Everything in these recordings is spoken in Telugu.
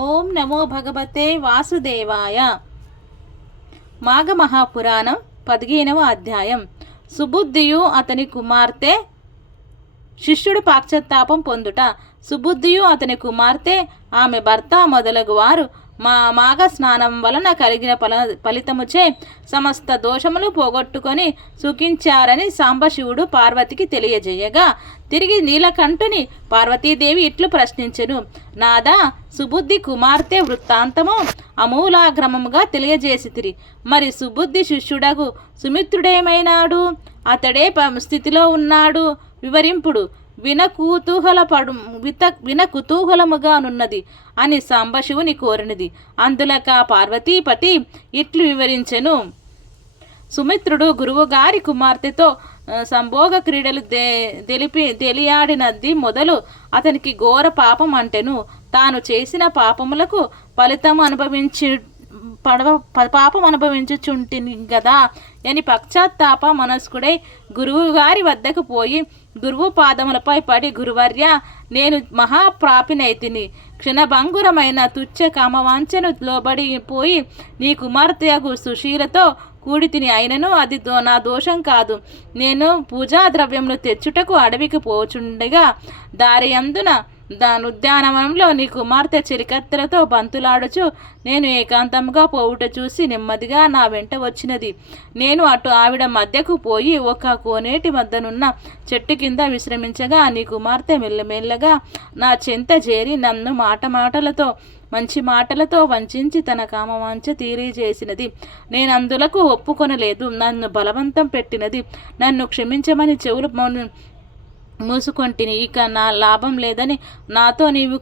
ఓం నమో భగవతే వాసుదేవాయ. మాఘమహాపురాణం 15వ అధ్యాయం. సుబుద్ధియు అతని కుమార్తె శిష్యుడు పాశ్చాత్తాపం పొందుట. సుబుద్ధియు అతని కుమార్తె ఆమె భర్త మొదలగు వారు మాఘ స్నానం వలన కలిగిన ఫలితముచే సమస్త దోషములు పోగొట్టుకొని సుఖించారని సాంబశివుడు పార్వతికి తెలియజేయగా, తిరిగి నీలకంఠుని పార్వతీదేవి ఇట్లు ప్రశ్నించెను. నాదా, సుబుద్ధి కుమార్తె వృత్తాంతము అమూలాగ్రమముగా తెలియజేసితిరి. మరి సుబుద్ధి శిష్యుడగు సుమిత్రుడేమైనాడు? అతడే స్థితిలో ఉన్నాడు, వివరింపుడు. వినకుతూహలముగానున్నది అని సాంబశివుని కోరినది. అందులక పార్వతీపతి ఇట్లు వివరించెను. సుమిత్రుడు గురువుగారి కుమార్తెతో సంభోగ క్రీడలు తెలియాడినది మొదలు అతనికి ఘోర పాపం అంటెను. తాను చేసిన పాపములకు ఫలితం పాపం అనుభవించుచుంటిని గదా అని పశ్చాత్తాప మనస్కుడై గురువు గారి వద్దకు పోయి గురువు పాదములపై పడి, గురువర్య, నేను మహాప్రాపినైతిని. క్షణభంగురమైన తుచ్చ కామవాంఛను లోబడి పోయి నీ కుమార్తెయగు సుశీలతో కూడితిని. అయినను అది నా దోషం కాదు. నేను పూజా ద్రవ్యములు తెచ్చుటకు అడవికి పోచుండగా దారి అందున ఉద్యానవనంలో నీ కుమార్తె చెలికత్తెలతో బంతులాడుచు నేను ఏకాంతముగా పోవుట చూసి నెమ్మదిగా నా వెంట వచ్చినది. నేను అటు ఆవిడ మధ్యకు పోయి ఒక కోనేటి మధ్యనున్న చెట్టు కింద విశ్రమించగా నీ కుమార్తె మెల్లమెల్లగా నా చెంత చేరి నన్ను మంచి మాటలతో వంచి తన కామవాంఛ తీరిచేసినది. నేను అందులకు ఒప్పుకొనలేదు. నన్ను బలవంతం పెట్టినది. నన్ను క్షమించమని చెవులు మూసుకొంటిని. ఇక నా లాభం లేదని నాతో నీవు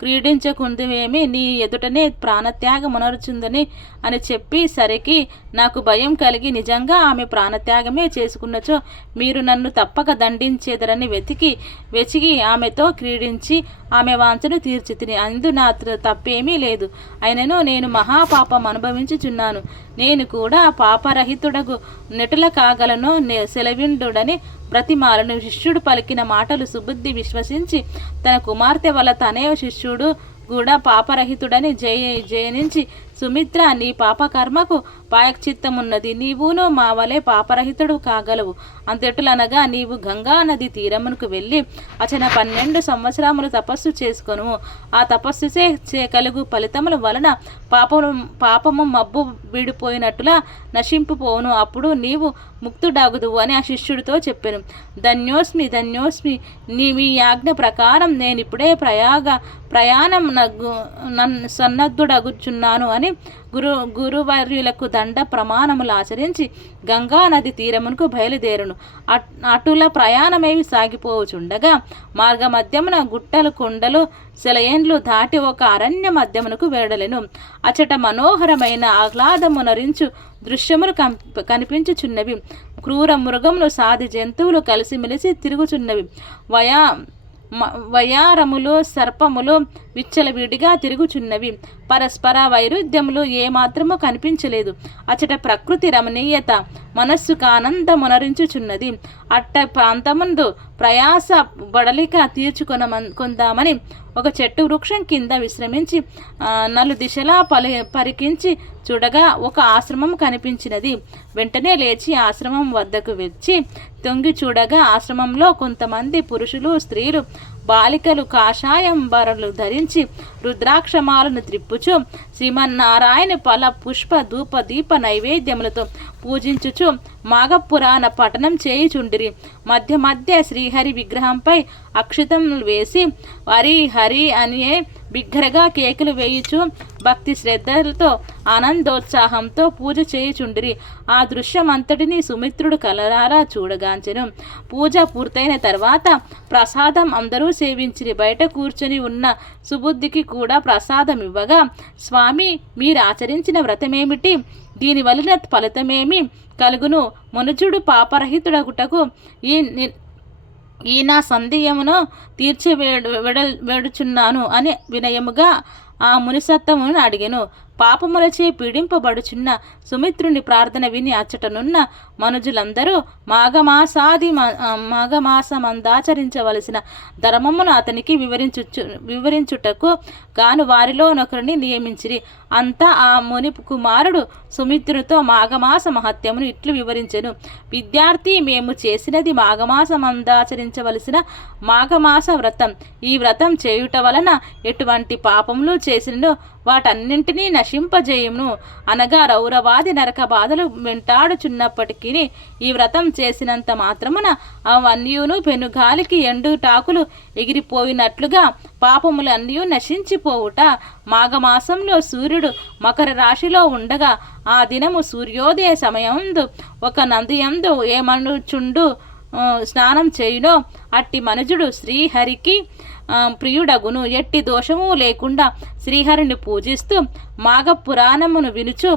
క్రీడించకుందువేమి, నీ ఎదుటనే ప్రాణత్యాగమునరుచుందని అని చెప్పి సరికి నాకు భయం కలిగి నిజంగా ఆమె ప్రాణత్యాగమే చేసుకున్నచో మీరు నన్ను తప్పక దండించేదరని వెచికి ఆమెతో క్రీడించి ఆమె వాంఛను తీర్చితిని. అందు నా తప్పేమీ లేదు. అయినను నేను మహాపాపం అనుభవించుచున్నాను. నేను కూడా పాపరహితుడగు నెటుల కాగలను సెలవిండుడని బ్రతిమాలను. శిష్యుడు పలికిన మాటలు సుబుద్ధి విశ్వసించి తన కుమార్తె వల్ల తనే శిష్యుడు కూడా పాపరహితుడని జయనించి, సుమిత్ర, నీ పాపకర్మకు పాయశ్చిత్తమున్నది. నీవును మా వలె పాపరహితుడు కాగలవు. అంతెటులనగా నీవు గంగా నది వెళ్ళి అచన 12 సంవత్సరములు తపస్సు చేసుకొను. ఆ తపస్సుచే కలుగు ఫలితముల వలన పాపము మబ్బు విడిపోయినట్టులా నశింపుపోవును. అప్పుడు నీవు ముక్తుడాగుదువు అని ఆ శిష్యుడితో చెప్పాను. ధన్యోస్మి మీ ఆజ్ఞ ప్రకారం నేనిప్పుడే ప్రయాణం సన్నద్ధుడగుచున్నాను అని గురువర్యులకు దండ ప్రమాణములు ఆచరించి గంగా నది తీరమునకు బయలుదేరును. అటుల ప్రయాణమేవి సాగిపోవచుండగా మార్గ మధ్యమున గుట్టలు, కొండలు, సెలయేండ్లు దాటి ఒక అరణ్య మధ్యమునకు వేడలెను. అచట మనోహరమైన ఆహ్లాదమునరించు దృశ్యములు కనిపించుచున్నవి. క్రూర మృగములు, సాధి జంతువులు కలిసిమెలిసి తిరుగుచున్నవి. వయారములు, సర్పములు విచ్చలవిడిగా తిరుగుచున్నవి. పరస్పర వైరుధ్యములు ఏమాత్రము కనిపించలేదు. అచట ప్రకృతి రమణీయత మనస్సుకు ఆనందమునరించుచున్నది. అట్ట ప్రాంతముందు ప్రయాస బడలిక కొందామని ఒక చెట్టు వృక్షం కింద విశ్రమించి నలు దిశలా పరికించి చూడగా ఒక ఆశ్రమం కనిపించినది. వెంటనే లేచి ఆశ్రమం వద్దకు వచ్చి తొంగి చూడగా ఆశ్రమంలో కొంతమంది పురుషులు, స్త్రీలు, బాలికలు కాషాయం బరలు ధరించి రుద్రాక్షమాలను త్రిప్పుచు శ్రీమన్నారాయణ ఫల పుష్ప ధూప దీప నైవేద్యములతో పూజించుచు మాఘపురాణ పఠనం చేయుచుండిరి. మధ్య శ్రీహరి విగ్రహంపై అక్షితములు వేసి హరి అనే బిగ్గరగా కేకులు వేయుచు భక్తి శ్రద్ధలతో ఆనందోత్సాహంతో పూజ చేయుచుండిరి. ఆ దృశ్యమంతటిని సుమిత్రుడు కలరారా చూడగాంచెను. పూజ పూర్తయిన తర్వాత ప్రసాదం అందరూ సేవించిరి. బయట కూర్చొని ఉన్న సుబుద్ధికి కూడా ప్రసాదం ఇవ్వగా, స్వామి, మీరు ఆచరించిన వ్రతమేమిటి? దీని వలన ఫలితమేమి కలుగును? మనుజుడు పాపరహితుడగుటకు ఈ నా సందేహమును వేడుచున్నాను అని వినయముగా ఆ మునిసత్తమును అడిగెను. పాపములచే పీడింపబడుచున్న సుమిత్రుని ప్రార్థన విని అచ్చటనున్న మనుజులందరూ మాఘమాసమందాచరించవలసిన ధర్మమును అతనికి వివరించుటకు గాను వారిలోనొకరిని నియమించిరి. అంతా ఆ ముని కుమారుడు సుమిత్రునితో మాఘమాస మహత్యమును ఇట్లు వివరించెను. విద్యార్థి, మేము చేసినది మాఘమాసమందాచరించవలసిన మాఘమాస వ్రతం. ఈ వ్రతం చేయుట వలన ఎటువంటి పాపములు చేసినో వాటన్నింటినీ నశింపజేయును. అనగా రౌరవాది నరక బాధలు వెంటాడుచున్నప్పటికీ ఈ వ్రతం చేసినంత మాత్రమున అవన్నీయును పెనుగాలికి ఎండుటాకులు ఎగిరిపోయినట్లుగా పాపములన్నీ నశించిపోవుట. మాఘమాసంలో సూర్యుడు మకర రాశిలో ఉండగా ఆ దినము సూర్యోదయ సమయందు ఒక నదియందు ఏ మనుచుండు స్నానం చేయునో అట్టి మనుజుడు శ్రీహరికి ప్రియుడగును. ఎట్టి దోషము లేకుండా శ్రీహరిని పూజిస్తూ మాఘ పురాణమును వినుచు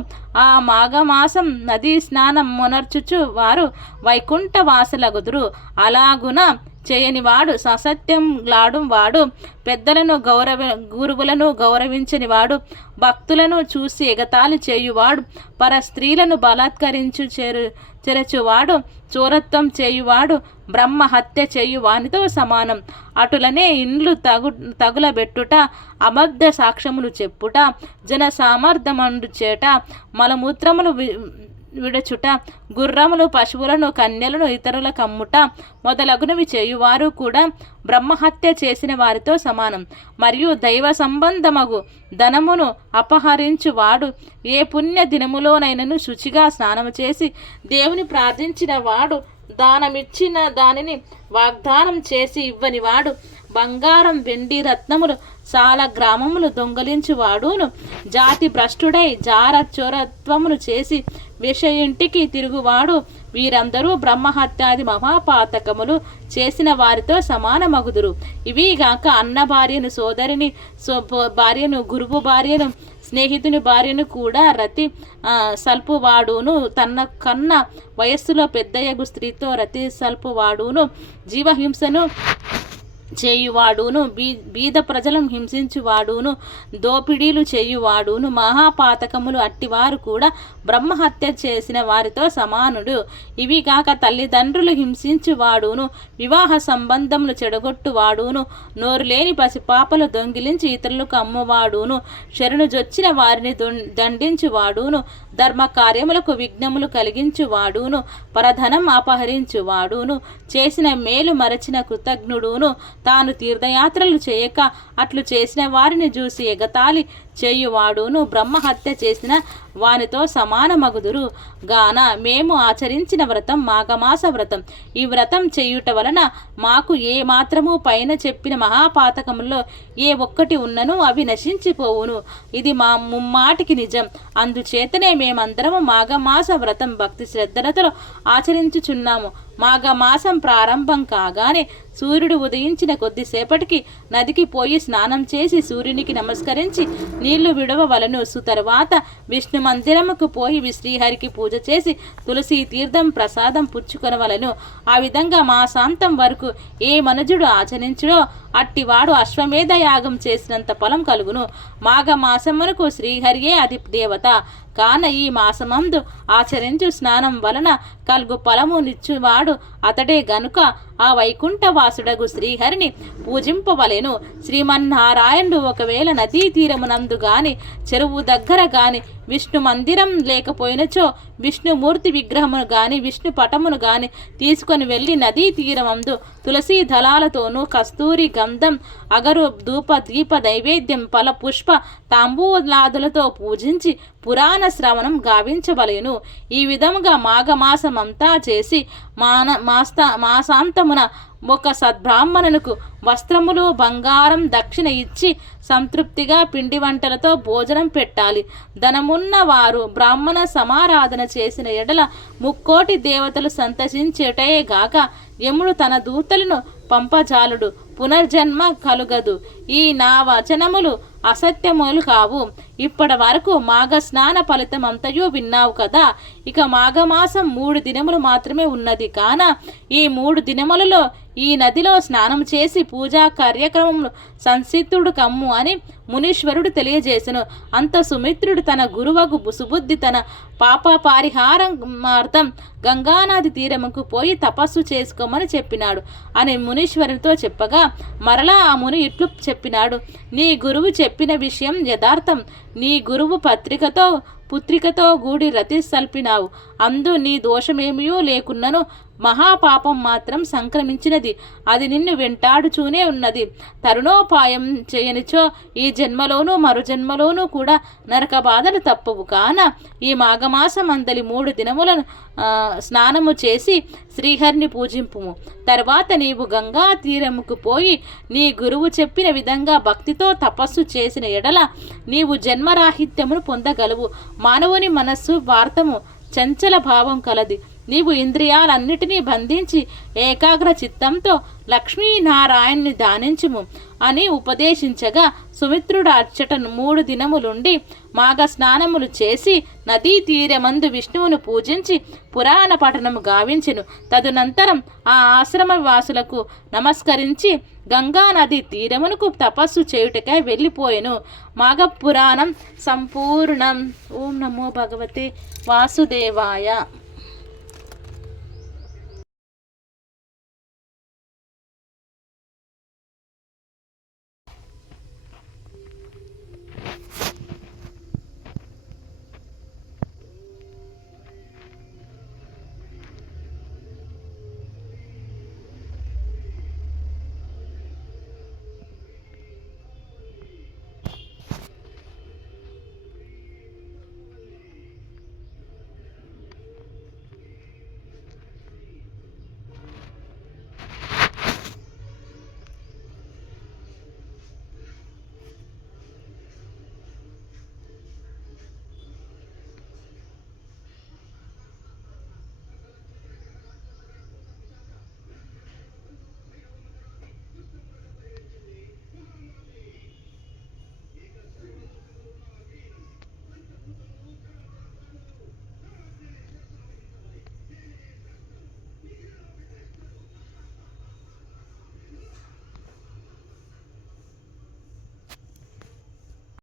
ఆ మాఘమాసం నదీ స్నానం మొనర్చుచు వారు వైకుంఠ వాసులగుదురు. అలాగున చేయనివాడు ససత్యం వాడు, పెద్దలను గురువులను గౌరవించని వాడు, భక్తులను చూసి ఎగతాళి చేయువాడు, పర స్త్రీలను బలాత్కరించు చెరచువాడు, చోరత్వం చేయువాడు, బ్రహ్మ హత్య చేయువానితో సమానం. అటులనే ఇండ్లు తగులబెట్టుట, అబద్ధ సాక్ష్యములు చెప్పుట, జన సామర్థ్యమండు చేట, మలమూత్రములు విడచుట, గుర్రములు, పశువులను, కన్యలను ఇతరుల కమ్ముట మొదలగునవి చేయువారు కూడా బ్రహ్మహత్య చేసిన వారితో సమానం. మరియు దైవ సంబంధమగు ధనమును అపహరించువాడు ఏ పుణ్య దినములోనైనను శుచిగా స్నానము చేసి దేవుని ప్రార్థించిన వాడు, దానమిచ్చిన దానిని వాగ్దానం చేసి ఇవ్వని వాడు, బంగారం, వెండి, రత్నములు, సాల గ్రామములు దొంగలించువాడును, జాతి భ్రష్టుడై జార చోరత్వమును చేసి విషయింటికి తిరుగువాడు, వీరందరూ బ్రహ్మహత్యాది మహాపాతకములు చేసిన వారితో సమానమగుదురు. ఇవిగాక అన్న భార్యను, సోదరిని భార్యను, గురువు భార్యను, స్నేహితుని భార్యను కూడా రతి సల్పువాడును, తన కన్న వయస్సులో పెద్దయగు స్త్రీతో రతి సల్పువాడును, జీవహింసను చేయువాడును, బీద ప్రజలను హింసించువాడును, దోపిడీలు చేయువాడును, మహాపాతకములు అట్టివారు కూడా బ్రహ్మహత్య చేసిన వారితో సమానుడు. ఇవి కాక తల్లిదండ్రులు హింసించువాడును, వివాహ సంబంధములు చెడగొట్టువాడును, నోరు లేని పసిపాపలు దొంగిలించి ఇతరులకు అమ్మువాడును, శరణు జొచ్చిన వారిని దండించువాడును, ధర్మ కార్యములకు విఘ్నములు కలిగించువాడును, పరధనం అపహరించువాడును, చేసిన మేలు మరచిన కృతజ్ఞుడును, తాను తీర్థయాత్రలు చేయక అట్లు చేసిన వారిని చూసి ఎగతాళి చేయువాడును బ్రహ్మహత్య చేసిన వానితో సమానమగుదురు. గాన మేము ఆచరించిన వ్రతం మాఘమాస వ్రతం. ఈ వ్రతం చేయుట వలన మాకు ఏ మాత్రము పైన చెప్పిన మహాపాతకముల్లో ఏ ఒక్కటి ఉన్నను అవి నశించిపోవును. ఇది మా ముమ్మాటికి నిజం. అందుచేతనే మేమందరము మాఘమాస వ్రతం భక్తి శ్రద్ధలతో ఆచరించుచున్నాము. మాఘమాసం ప్రారంభం కాగానే సూర్యుడు ఉదయించిన కొద్దిసేపటికి నదికి పోయి స్నానం చేసి సూర్యునికి నమస్కరించి నీళ్లు విడవవలను. తరువాత విష్ణు మందిరముకు పోయి శ్రీహరికి పూజ చేసి తులసి తీర్థం ప్రసాదం పుచ్చుకొనవలను. ఆ విధంగా మాసాంతం వరకు ఏ మనుజుడు ఆచరించుడో అట్టివాడు అశ్వమేధ యాగం చేసినంత ఫలం కలుగును. మాఘమాసమునకు శ్రీహరియే అధిదేవత కాన ఈ మాసమందు ఆచరించు స్నానం వలన కలుగు ఫలము నిచ్చువాడు అతడే గనుక ఆ వైకుంఠవాసుడగు శ్రీహరిని పూజింపవలెను. శ్రీమన్నారాయణుడు ఒకవేళ నదీ తీరమునందు గాని చెరువు దగ్గర గాని విష్ణు మందిరం లేకపోయినచో విష్ణుమూర్తి విగ్రహమును గాని విష్ణు పటమును గాని తీసుకొని వెళ్ళి నదీ తీరమందు తులసి దళాలతోనూ కస్తూరి గంధం అగరు ధూప దీప నైవేద్యం ఫల పుష్ప తాంబూలాదులతో పూజించి పురాణ శ్రవణం గావించవలెను. ఈ విధముగా మాఘమాసమంతా చేసి మాసాంతమున ఒక సద్బ్రాహ్మణునకు వస్త్రములు బంగారం దక్షిణ ఇచ్చి సంతృప్తిగా పిండి వంటలతో భోజనం పెట్టాలి. ధనమున్న వారు బ్రాహ్మణ సమారాధన చేసిన ఎడల 3,000,000 దేవతలు సంతసించేటే గాక యముడు తన దూతలను పంపజాలుడు. పునర్జన్మ కలుగదు. ఈ నా వచనములు అసత్యములు కావు. ఇప్పటి వరకు మాఘ స్నాన ఫలితం అంతయు విన్నావు కదా. ఇక మాఘమాసం 3 దినములు మాత్రమే ఉన్నది కాన ఈ 3 దినములలో ఈ నదిలో స్నానం చేసి పూజా కార్యక్రమములు సంసిద్ధుడు కమ్ము అని మునీశ్వరుడు తెలియజేసెను. అంత సుమిత్రుడు తన గురువగు సుబుద్ధి తన పాప పరిహారార్థం గంగానది తీరముకు పోయి తపస్సు చేసుకోమని చెప్పినాడు అని మునీశ్వరునితో చెప్పగా మరలా ఆ ముని ఇట్లు చెప్పినాడు. నీ గురువు చెప్పిన విషయం యథార్థం. నీ గురువు పుత్రికతో గూడి రతి సల్పినావు. అందు నీ దోషమేమియో లేకున్నను మహాపాపం మాత్రం సంక్రమించినది. అది నిన్ను వెంటాడుచూనే ఉన్నది. తరుణోపాయం చేయనిచో ఈ జన్మలోనూ మరు జన్మలోనూ కూడా నరక బాధలు తప్పవు. కాన ఈ మాఘమాసం అందలి 3 దినములను స్నానము చేసి శ్రీహరిని పూజింపుము. తర్వాత నీవు గంగా తీరముకు పోయి నీ గురువు చెప్పిన విధంగా భక్తితో తపస్సు చేసిన ఎడల నీవు జన్మరాహిత్యమును పొందగలవు. మానవుని మనస్సు వార్తము చంచల భావం కలది. నీవు ఇంద్రియాలన్నిటినీ బంధించి ఏకాగ్ర చిత్తంతో లక్ష్మీనారాయణ్ణి ధ్యానించుము అని ఉపదేశించగా సుమిత్రుడు అచ్చట 3 దినములుండి మాఘ స్నానములు చేసి నదీ తీరమందు విష్ణువును పూజించి పురాణ పఠనము గావించెను. తదనంతరం ఆ ఆశ్రమ వాసులకు నమస్కరించి గంగా నది తీరమునకు తపస్సు చేయుటకై వెళ్ళిపోయెను. మాఘ పురాణం సంపూర్ణం. ఓం నమో భగవతే వాసుదేవాయ.